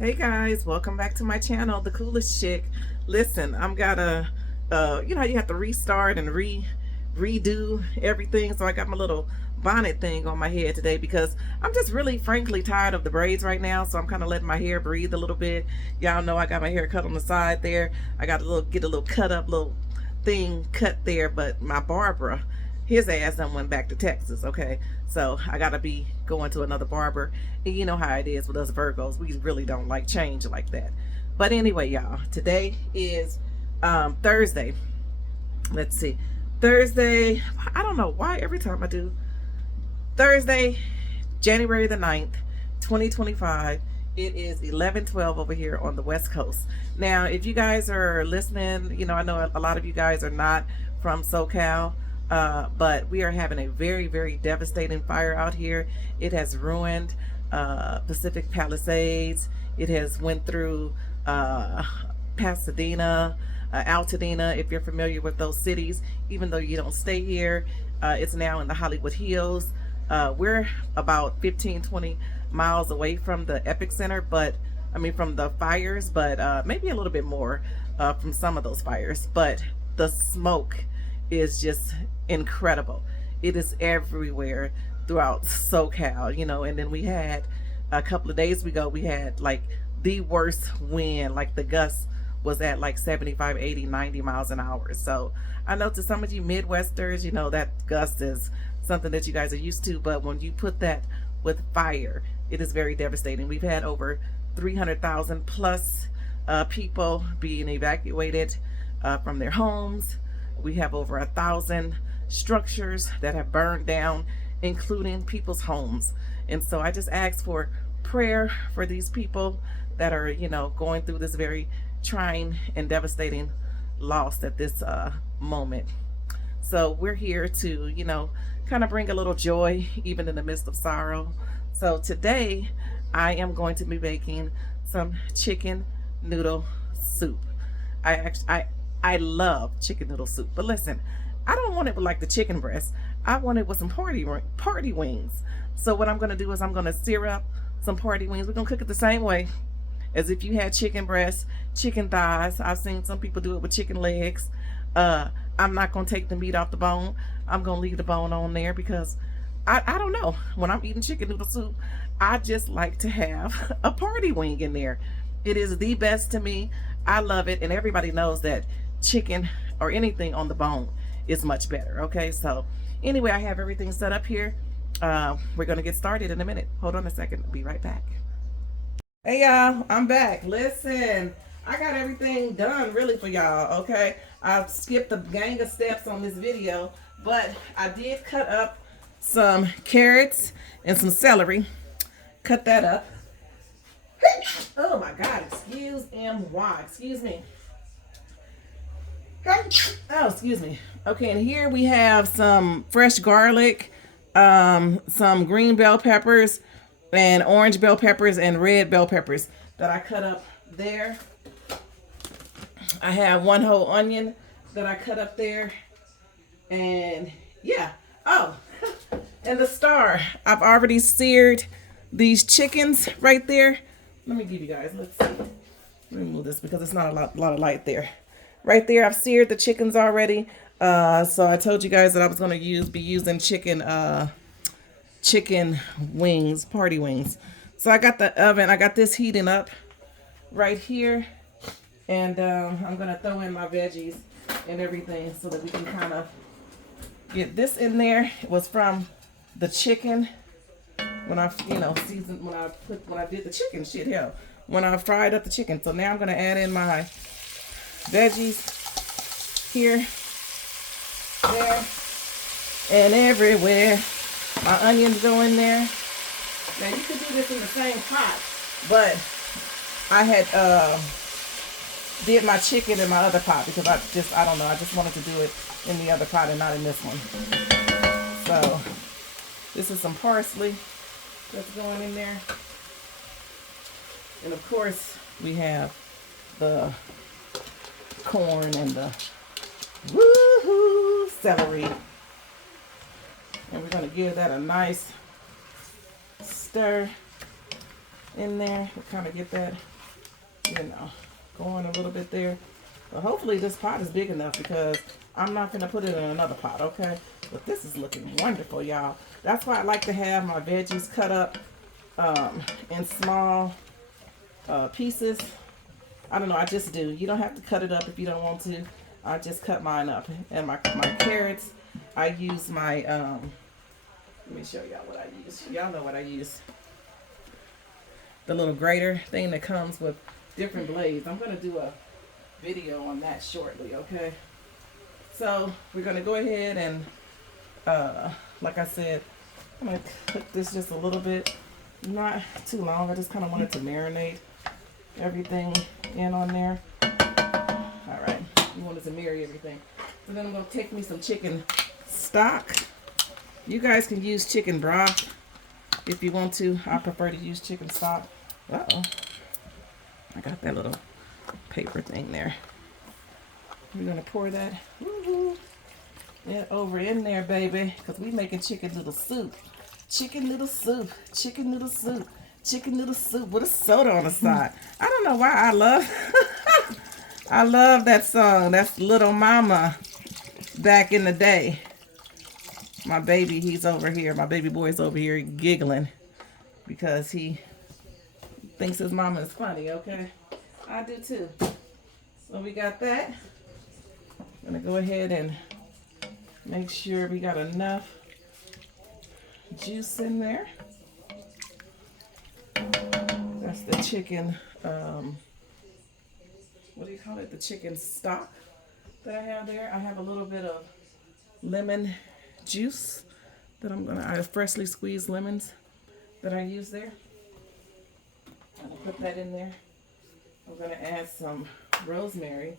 Hey guys, welcome back to my channel, The Coolest Chick. Listen, I'm gotta, you know how you have to restart and redo everything. So I got my little bonnet thing on my head today because I'm just really frankly tired of the braids right now. So I'm kind of letting my hair breathe a little bit. Y'all know I got my hair cut on the side there. I got get a little cut up, little thing cut there, but my barber, his ass done went back to Texas, okay? So I gotta be going to another barber. And you know how it is with us Virgos. We really don't like change like that. But anyway, y'all, today is Thursday. Let's see. Thursday, I don't know why every time I do Thursday, January the 9th, 2025. It is 11:12 over here on the West Coast. Now, if you guys are listening, you know, I know a lot of you guys are not from SoCal, but we are having a very, very devastating fire out here. It has ruined Pacific Palisades. It has went through Pasadena, Altadena, if you're familiar with those cities. Even though you don't stay here, it's now in the Hollywood Hills. We're about 15, 20 miles away from the epicenter, but I mean from the fires, but maybe a little bit more from some of those fires. But the smoke is just incredible. It is everywhere throughout SoCal, you know. And then we had a couple of days ago, we had like the worst wind, like the gusts was at like 75, 80, 90 miles an hour. So I know to some of you Midwesters, you know, that gust is something that you guys are used to, but when you put that with fire, it is very devastating. We've had over 300,000 plus people being evacuated from their homes. We have over 1,000 structures that have burned down, including people's homes. And so I just ask for prayer for these people that are, you know, going through this very trying and devastating loss at this moment. So we're here to, you know, kind of bring a little joy even in the midst of sorrow. So today I am going to be making some chicken noodle soup. I love chicken noodle soup, but listen, I don't want it with like the chicken breast. I want it with some party wings. So what I'm going to do is I'm going to sear up some party wings. We're going to cook it the same way as if you had chicken breasts, chicken thighs. I've seen some people do it with chicken legs. I'm not going to take the meat off the bone. I'm going to leave the bone on there because I don't know. When I'm eating chicken noodle soup, I just like to have a party wing in there. It is the best to me. I love it. And everybody knows that chicken or anything on the bone is much better. Okay, so anyway, I have everything set up here. We're going to get started in a minute. Hold on a second. I'll be right back. Hey y'all, I'm back. Listen, I got everything done really for y'all, okay? I've skipped the gang of steps on this video, but I did cut up some carrots and some celery. Cut that up. Oh my God, excuse me. Oh, excuse me. Okay, and here we have some fresh garlic, some green bell peppers, and orange bell peppers and red bell peppers that I cut up there. I have one whole onion that I cut up there. And yeah. Oh, and the star. I've already seared these chickens right there. Let me give you guys, let's see. Let me move this because it's not a lot of light there. Right there, I've seared the chickens already. So I told you guys that I was going to be using chicken wings, party wings. So I got the oven, I got this heating up right here, and I'm gonna throw in my veggies and everything so that we can kind of get this in there. It was from the chicken when I, you know, seasoned, when I did the chicken shit, hell, when I fried up the chicken. So now I'm gonna add in my veggies here, there, and everywhere. My onions go in there. Now you could do this in the same pot, but I had did my chicken in my other pot because I don't know, I just wanted to do it in the other pot and not in this one. So this is some parsley that's going in there. And of course we have the corn and the woohoo celery. And we're going to give that a nice stir. in there to kind of get that, you know, going a little bit there. But hopefully this pot is big enough because I'm not going to put it in another pot, okay? But this is looking wonderful, y'all. That's why I like to have my veggies cut up in small pieces. I don't know, I just do. You don't have to cut it up if you don't want to. I just cut mine up. And my carrots, I use my, let me show y'all what I use. Y'all know what I use. The little grater thing that comes with different blades. I'm going to do a video on that shortly, okay? So we're going to go ahead and, like I said, I'm going to cook this just a little bit. Not too long. I just kind of wanted to marinate everything in on there. All right. You wanted to marry everything. So then I'm going to take me some chicken stock. You guys can use chicken broth if you want to. I prefer to use chicken stock. Uh-oh. I got that little paper thing there. We're going to pour that over in there, baby, because we making chicken noodle soup. Chicken noodle soup. Chicken noodle soup. Chicken noodle soup with a soda on the side. I don't know why I love I love that song. That's Little Mama back in the day. My baby, he's over here. My baby boy's over here giggling because he thinks his mama is funny, okay? I do too. So we got that. I'm gonna go ahead and make sure we got enough juice in there. That's the chicken, what do you call it? The chicken stock that I have there. I have a little bit of lemon juice that I have freshly squeezed lemons that I use there. I'm gonna put that in there. I'm gonna add some rosemary.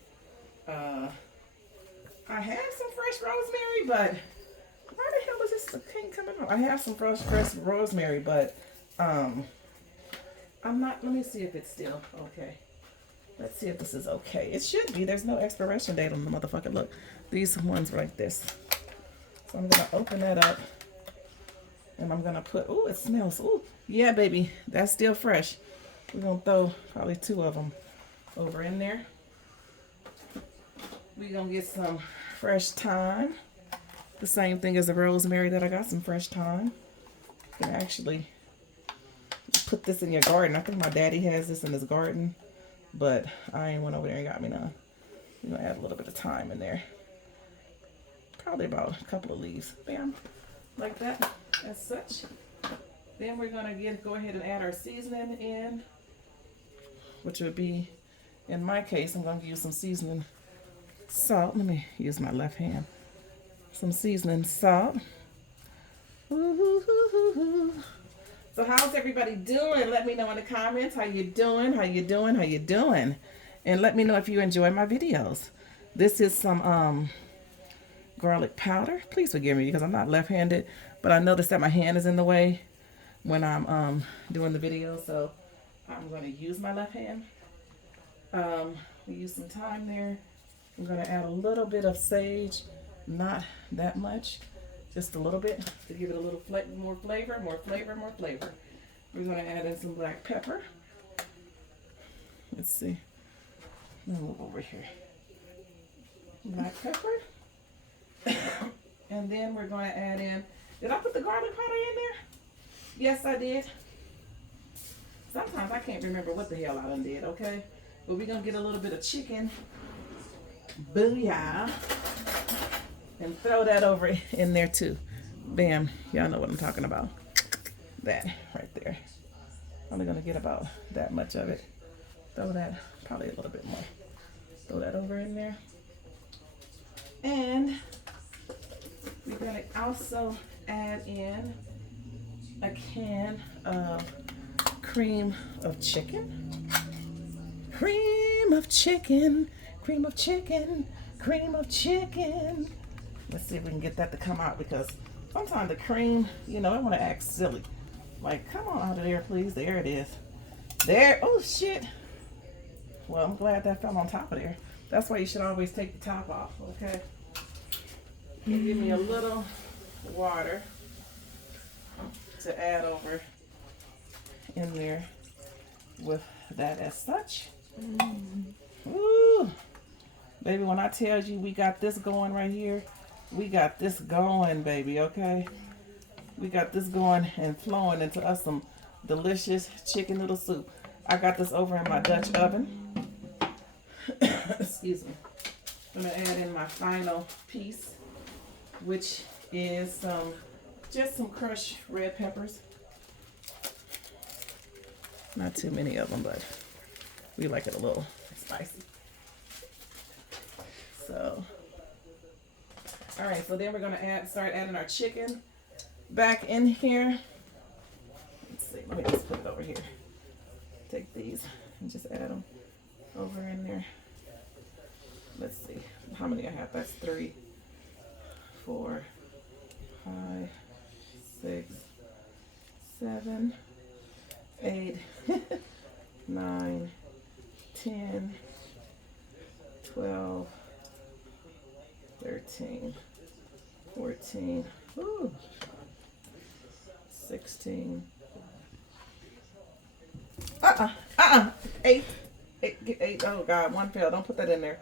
I have some fresh rosemary, but why the hell is this thing coming out? I have some fresh rosemary, but I'm not, let me see if it's still okay. Let's see if this is okay. It should be. There's no expiration date on the motherfucker. Look, these ones like this. So I'm gonna open that up and I'm gonna put, oh, it smells, oh, yeah, baby, that's still fresh. We're gonna throw probably 2 of them over in there. We're gonna get some fresh thyme. The same thing as the rosemary that I got, some fresh thyme. You can actually put this in your garden. I think my daddy has this in his garden, but I ain't went over there and got me none. We're gonna add a little bit of thyme in there. Probably about a couple of leaves. Bam, like that, as such. Then we're gonna go ahead and add our seasoning in, which would be, in my case, I'm gonna use some seasoning salt. Let me use my left hand. Some seasoning salt. Ooh. So how's everybody doing? Let me know in the comments how you doing, how you doing, how you doing. And let me know if you enjoy my videos. This is some garlic powder. Please forgive me because I'm not left-handed, but I noticed that my hand is in the way when I'm doing the video, so I'm going to use my left hand. We use some thyme there. I'm going to add a little bit of sage, not that much, just a little bit to give it a little more flavor, more flavor, more flavor. We're going to add in some black pepper. Let's see. Let me move over here. Black pepper. And then we're going to add in, did I put the garlic powder in there? Yes, I did. Sometimes I can't remember what the hell I done did, okay? But we're going to get a little bit of chicken booyah and throw that over in there too. Bam. Y'all know what I'm talking about. That right there. Only going to get about that much of it. Throw that, probably a little bit more. Throw that over in there. And we're going to also add in a can of cream of chicken. Cream of chicken. Cream of chicken. Cream of chicken. Let's see if we can get that to come out, because sometimes the cream, you know, I want to act silly. Like, come on out of there, please. There it is. There. Oh, shit. Well, I'm glad that fell on top of there. That's why you should always take the top off, okay? And give me a little water to add over in there. with that as such. Ooh, baby, when I tell you we got this going right here, we got this going, baby, okay? We got this going and flowing into us some delicious chicken noodle soup. I got this over in my Dutch oven. Excuse me. I'm gonna add in my final piece, which is just some crushed red peppers. Not too many of them, but we like it a little spicy. So, all right, so then we're gonna start adding our chicken back in here. Let's see, let me just put it over here. Take these and just add them over in there. Let's see how many I have. That's 3, 4, 5, 6, 7, 8, 9, 10, 12, 13, 14, 16, 8, oh God, one fell, don't put that in there.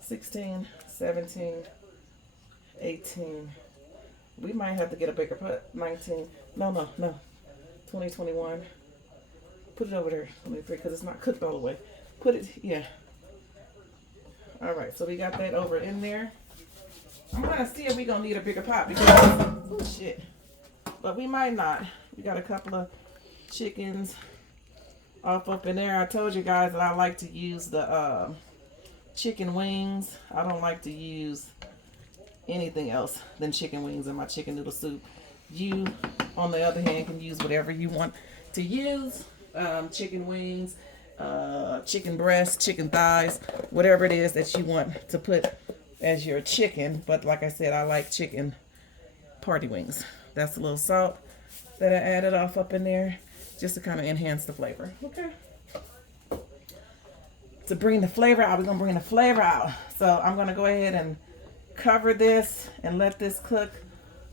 16, 17, 18, we might have to get a bigger pot. 19, no, 20, 21, put it over there, 23, because it's not cooked all the way. Put it, yeah. All right, so we got that over in there. I'm gonna see if we're gonna need a bigger pot because, oh shit, but we might not. We got a couple of chickens off up in there. I told you guys that I like to use the chicken wings. I don't like to use anything else than chicken wings in my chicken noodle soup. You, on the other hand, can use whatever you want to use. Chicken wings, chicken breasts, chicken thighs, whatever it is that you want to put as your chicken. But like I said, I like chicken party wings. That's a little salt that I added off up in there just to kind of enhance the flavor. Okay. To bring the flavor out, we're going to bring the flavor out. So I'm going to go ahead and cover this and let this cook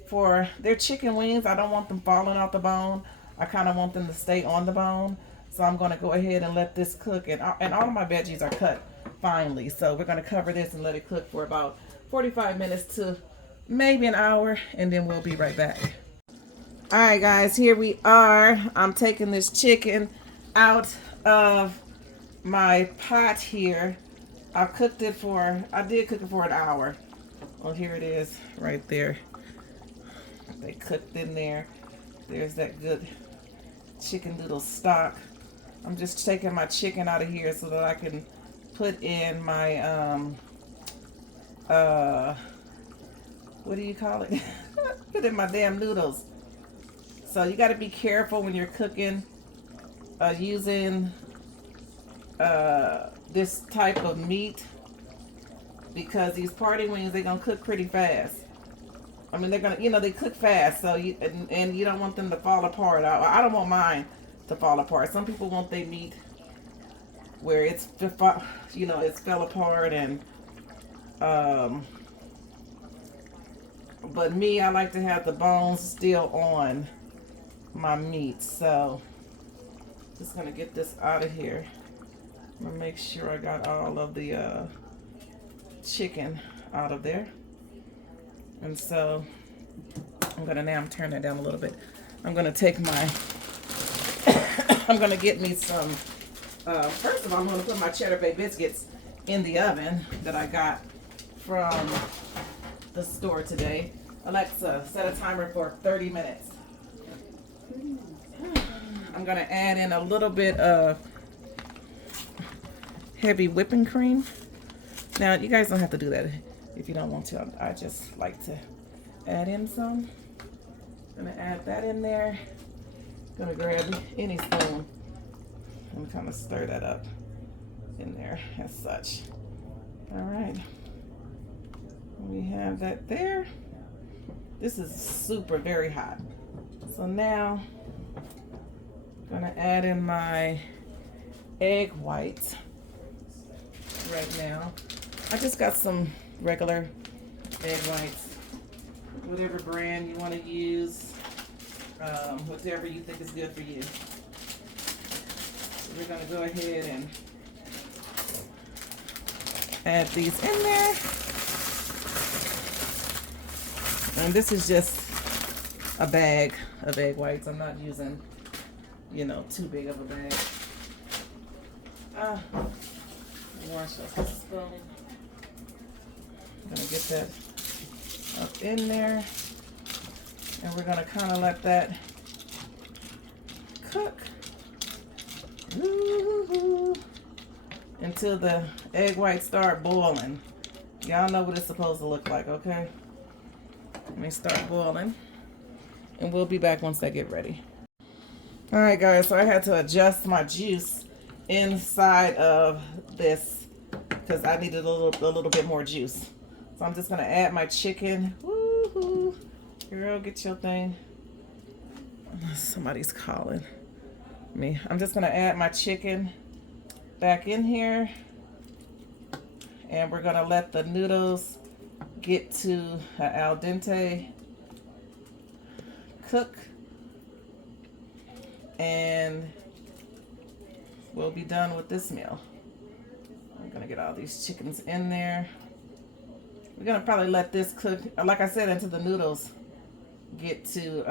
for their chicken wings. I don't want them falling off the bone. I kind of want them to stay on the bone. So I'm going to go ahead and let this cook. And all of my veggies are cut finely. So we're going to cover this and let it cook for about 45 minutes to maybe an hour. And then we'll be right back. All right, guys, here we are. I'm taking this chicken out of my pot here. I did cook it for an hour. Well, here it is right there. They cooked in there. There's that good chicken noodle stock. I'm just taking my chicken out of here so that I can put in my what do you call it? Put in my damn noodles. So you got to be careful when you're cooking using this type of meat, because these party wings, they're gonna cook pretty fast. I mean, they're gonna, they cook fast. So you and you don't want them to fall apart. I don't want mine to fall apart. Some people want their meat where it's it's fell apart, and but me, I like to have the bones still on my meat. So just gonna get this out of here. I'm gonna make sure I got all of the chicken out of there. And so I'm gonna turn that down a little bit. I'm gonna take my I'm gonna get me some first of all, I'm gonna put my cheddar bay biscuits in the oven that I got from the store today. Alexa, set a timer for 30 minutes. I'm gonna add in a little bit of heavy whipping cream. Now, you guys don't have to do that if you don't want to. I just like to add in some. I'm gonna add that in there. Gonna grab any spoon and kind of stir that up in there as such. All right, we have that there. This is super very hot. So now I'm gonna add in my egg whites right now. I just got some regular egg whites, whatever brand you want to use, whatever you think is good for you. we're gonna go ahead and add these in there. And this is just a bag of egg whites. I'm not using, you know, too big of a bag. Wash off the spoon. I'm gonna get that up in there. And we're gonna kind of let that cook until the egg whites start boiling. Y'all know what it's supposed to look like, okay? Let me start boiling, and we'll be back once they get ready. All right, guys, so I had to adjust my juice inside of this because I needed a little bit more juice. So I'm just gonna add my chicken. Woohoo! Girl, get your thing. Somebody's calling me. I'm just gonna add my chicken back in here, and we're gonna let the noodles get to an al dente cook, and we'll be done with this meal. I'm gonna get all these chickens in there. We're gonna probably let this cook, like I said, until the noodles get to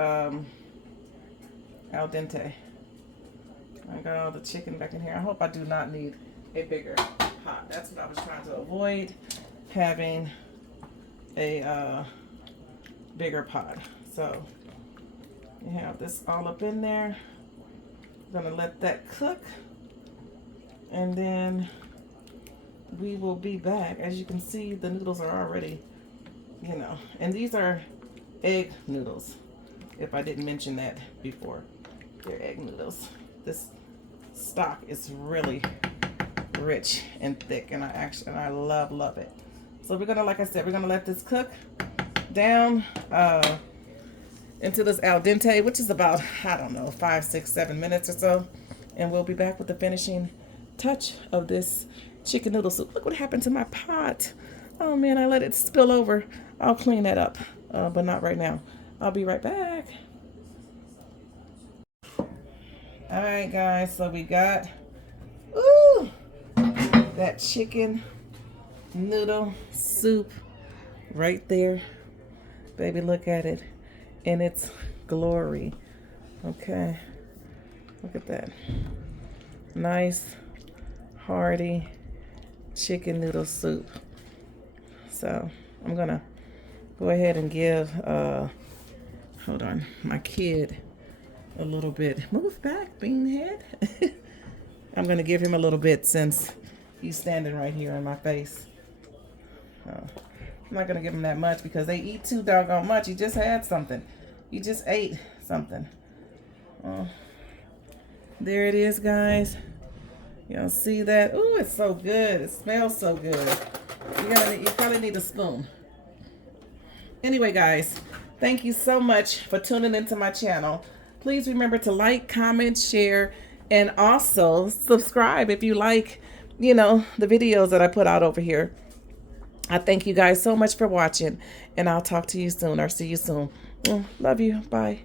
al dente. I got all the chicken back in here. I hope I do not need a bigger pot. That's what I was trying to avoid, having a bigger pot. So you have this all up in there. I'm gonna let that cook, and then we will be back. As you can see, the noodles are already, you know, and these are egg noodles, if I didn't mention that before. They're egg noodles. This stock is really rich and thick, and I love it. So we're gonna, like I said, we're gonna let this cook down into this al dente, which is about, I don't know, 5, 6, 7 minutes or so, and we'll be back with the finishing touch of this chicken noodle soup. Look what happened to my pot. Oh man, I let it spill over. I'll clean that up, but not right now. I'll be right back. All right, guys, so we got that chicken noodle soup right there. Baby, look at it in its glory. Okay, look at that. Nice, hearty chicken noodle soup. So I'm gonna go ahead and give, hold on, my kid a little bit. Move back, beanhead. I'm gonna give him a little bit since he's standing right here in my face. I'm not gonna give him that much because they eat too doggone much. He just had something. He just ate something. There it is, guys. Y'all see that? Ooh, it's so good. It smells so good. You probably need a spoon. Anyway, guys, thank you so much for tuning into my channel. Please remember to like, comment, share, and also subscribe if you like, you know, the videos that I put out over here. I thank you guys so much for watching, and I'll talk to you soon or see you soon. Love you. Bye.